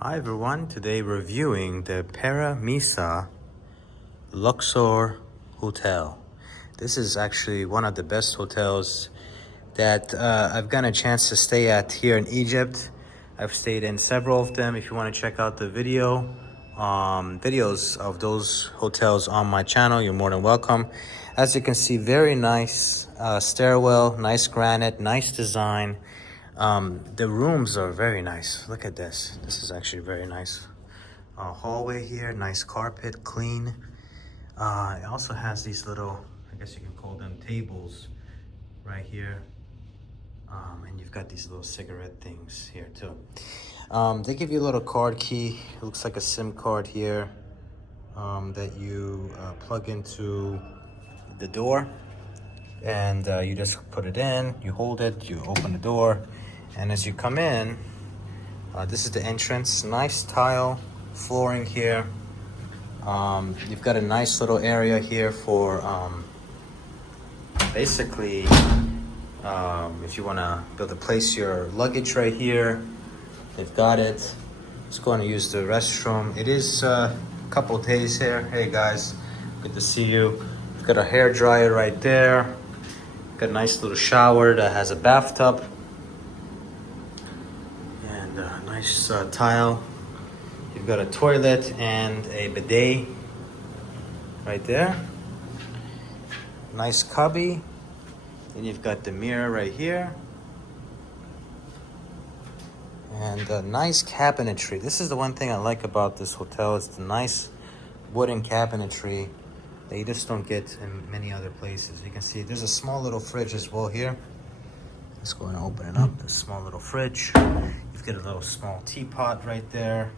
Hi everyone, today reviewing the Pyramisa Luxor Hotel. This is actually one of the best hotels that I've gotten a chance to stay at here in Egypt. I've stayed in several of them. If you want to check out the videos of those hotels on my channel, you're more than welcome. As you can see, very nice stairwell, nice granite, nice design. The rooms are very nice. Look at this. This is actually very nice. Hallway here, nice carpet, clean. It also has these little, I guess you can call them tables right here. And you've got these little cigarette things here too. They give you a little card key. It looks like a SIM card here that you plug into the door. And you just put it in, you hold it, you open the door. And as you come in, this is the entrance. Nice tile flooring here. You've got a nice little area here for basically if you want to be able to place your luggage right here. They've got it. Just going to use the restroom. It is a couple days here. Hey guys, good to see you. We've got a hair dryer right there. Got a nice little shower that has a bathtub. And a nice tile. You've got a toilet and a bidet right there. Nice cubby. Then you've got the mirror right here. And nice cabinetry. This is the one thing I like about this hotel. It's the nice wooden cabinetry that you just don't get in many other places. You can see there's a small little fridge as well here. Let's go and open it up. This small little fridge. You've got a little small teapot right there.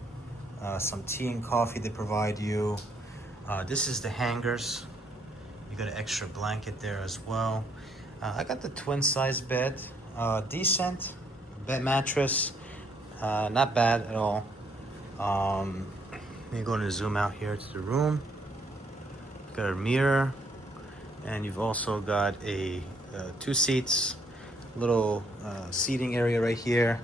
Some tea and coffee they provide you. This is the hangers. You got an extra blanket there as well. I got the twin size bed. Decent bed mattress. Not bad at all. You're going to zoom out here to the room. Got a mirror, and you've also got a 2 seats, little seating area right here.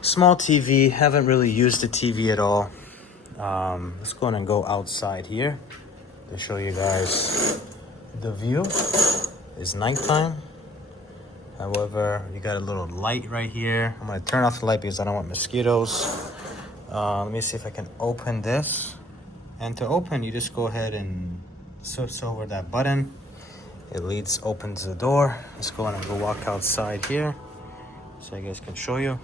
Small TV. Haven't really used the TV at all. Let's go and go outside here to show you guys the view. It's nighttime. However, you got a little light right here. I'm gonna turn off the light because I don't want mosquitoes. Let me see if I can open this. And to open, you just go ahead and switch over that button. It opens the door. Let's go and go walk outside here so you guys can show you.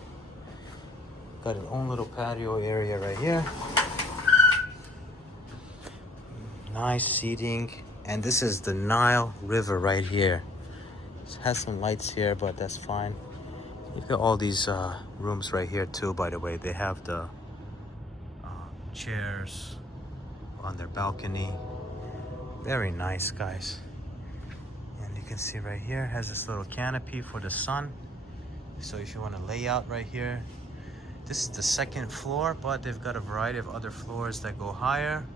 Got its own little patio area right here. Nice seating. And this is the Nile River right here. It has some lights here, but that's fine. You've got all these rooms right here too, by the way. They have the chairs on their balcony. Very nice, guys. And you can see right here has this little canopy for the sun. So if you want to lay out right here, this is the 2nd floor, but they've got a variety of other floors that go higher.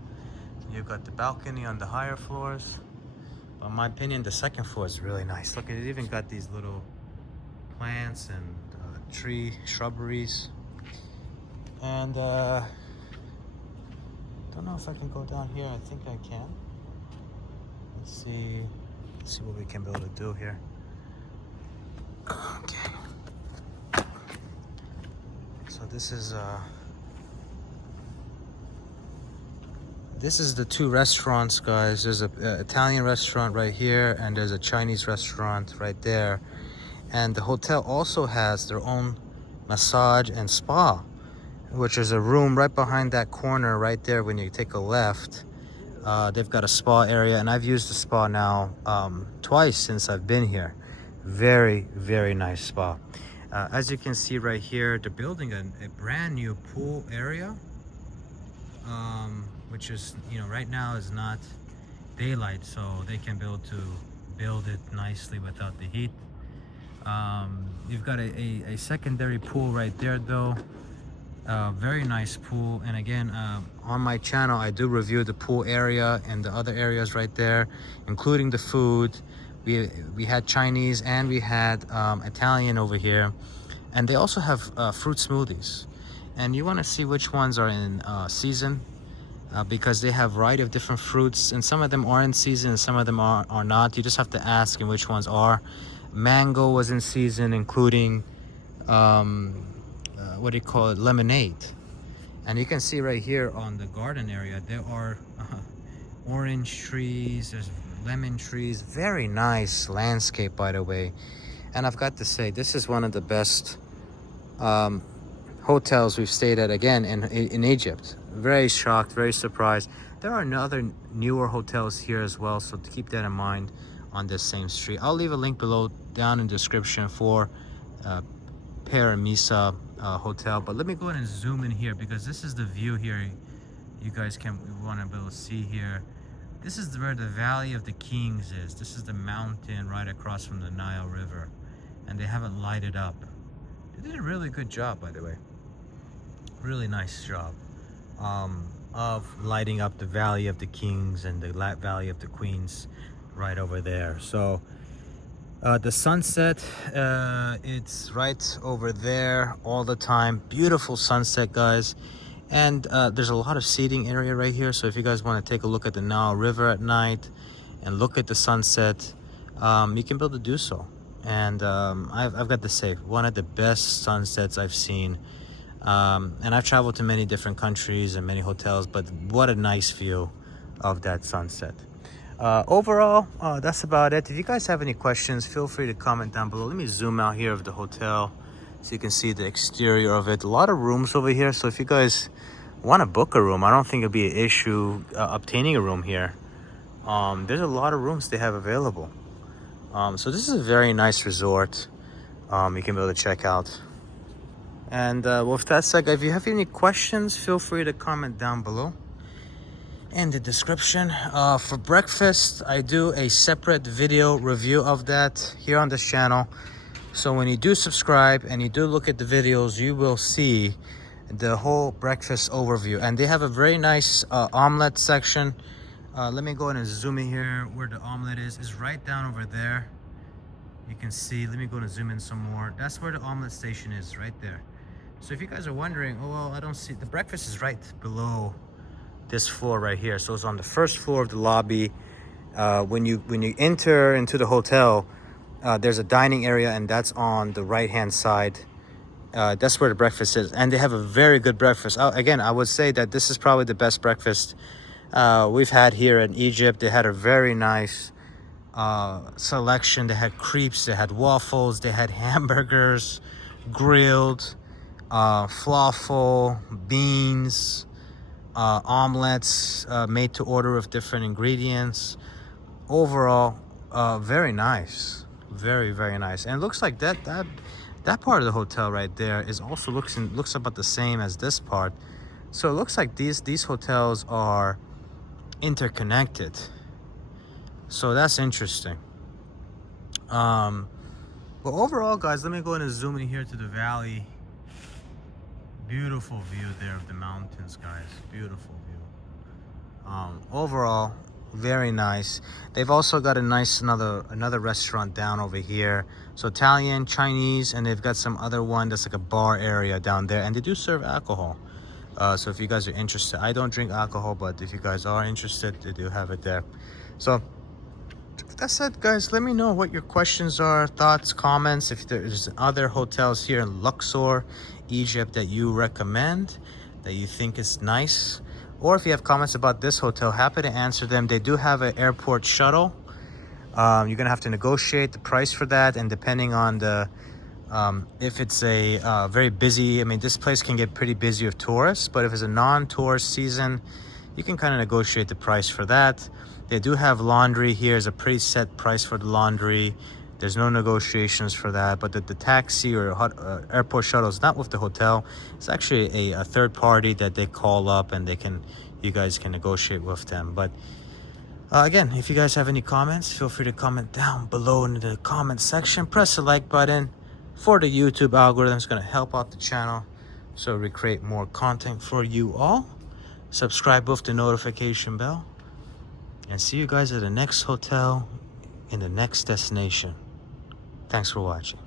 You've got the balcony on the higher floors. But in my opinion, the 2nd floor is really nice. Look, it even got these little plants and shrubberies. And don't know if I can go down here. I think I can. Let's see what we can be able to do here. Okay. So this is the 2 restaurants, guys. There's a Italian restaurant right here, and there's a Chinese restaurant right there. And the hotel also has their own massage and spa, which is a room right behind that corner right there. When you take a left, they've got a spa area, and I've used the spa now twice since I've been here. Very, very nice spa. As you can see right here, they're building a brand new pool area, which is, right now is not daylight, so they can build it nicely without the heat. You've got a secondary pool right there though. Very nice pool. And again, on my channel I do review the pool area and the other areas right there, including the food. We had Chinese and we had Italian over here, and they also have fruit smoothies. And you want to see which ones are in season, because they have a variety of different fruits, and some of them are in season and some of them are not. You just have to ask and which ones are. Mango was in season, including what do you call it, lemonade. And you can see right here on the garden area there are orange trees, there's lemon trees. Very nice landscape, by the way. And I've got to say, this is one of the best hotels we've stayed at, again, in Egypt. Very shocked, very surprised. There are other newer hotels here as well, so to keep that in mind on this same street. I'll leave a link below down in the description for Pyramisa Hotel. But let me go ahead and zoom in here, because this is the view here. You guys want to be able to see here. This is where the Valley of the Kings is. This is the mountain right across from the Nile River, and they haven't lighted up. They did a really good job, by the way. Really nice job of lighting up the Valley of the Kings and the Valley of the Queens right over there. So the sunset, it's right over there all the time. Beautiful sunset, guys. And there's a lot of seating area right here, so if you guys want to take a look at the Nile River at night and look at the sunset, you can be able to do so. And I've got to say, one of the best sunsets I've seen. And I've traveled to many different countries and many hotels, but what a nice view of that sunset. Overall, that's about it. If you guys have any questions, feel free to comment down below. Let me zoom out here of the hotel so you can see the exterior of it. A lot of rooms over here, so if you guys want to book a room, I don't think it'll be an issue obtaining a room here. There's a lot of rooms they have available. So this is a very nice resort. You can be able to check out. And with that said, if you have any questions, feel free to comment down below in the description. For breakfast, I do a separate video review of that here on this channel. So when you do subscribe and you do look at the videos, you will see the whole breakfast overview. And they have a very nice omelet section. Let me go ahead and zoom in here where the omelet is right down over there. You can see, let me go and zoom in some more. That's where the omelet station is, right there. So if you guys are wondering, oh well, I don't see, the breakfast is right below this floor right here. So it's on the first floor of the lobby. When you enter into the hotel, there's a dining area, and that's on the right hand side. That's where the breakfast is, and they have a very good breakfast. Again, I would say that this is probably the best breakfast we've had here in Egypt. They had a very nice selection. They had crepes, they had waffles, they had hamburgers, grilled, falafel, beans, omelets made to order with different ingredients. Overall, very nice, very nice. And it looks like that part of the hotel right there is also looks about the same as this part. So it looks like these hotels are interconnected. So that's interesting. But overall, guys, let me go ahead and zoom in here to the valley. Beautiful view there of the mountains, guys. Beautiful view. Overall, very nice. They've also got a nice another restaurant down over here. So Italian, Chinese, and they've got some other one that's like a bar area down there, and they do serve alcohol. So if you guys are interested, I don't drink alcohol, but if you guys are interested, they do have it there. So that's it, guys. Let me know what your questions are, thoughts, comments. If there's other hotels here in Luxor, Egypt that you recommend, that you think is nice, or if you have comments about this hotel, happy to answer them. They do have an airport shuttle. You're gonna have to negotiate the price for that, and depending on the if it's a very busy, I mean, this place can get pretty busy with tourists, but if it's a non-tourist season, you can kind of negotiate the price for that. They do have laundry here. Is a pretty set price for the laundry. There's no negotiations for that. But the taxi or airport shuttle is not with the hotel. It's actually a third party that they call up, and you guys can negotiate with them. But again, if you guys have any comments, feel free to comment down below in the comment section. Press the like button for the YouTube algorithm. It's going to help out the channel so we create more content for you all. Subscribe with the notification bell. And see you guys at the next hotel in the next destination. Thanks for watching.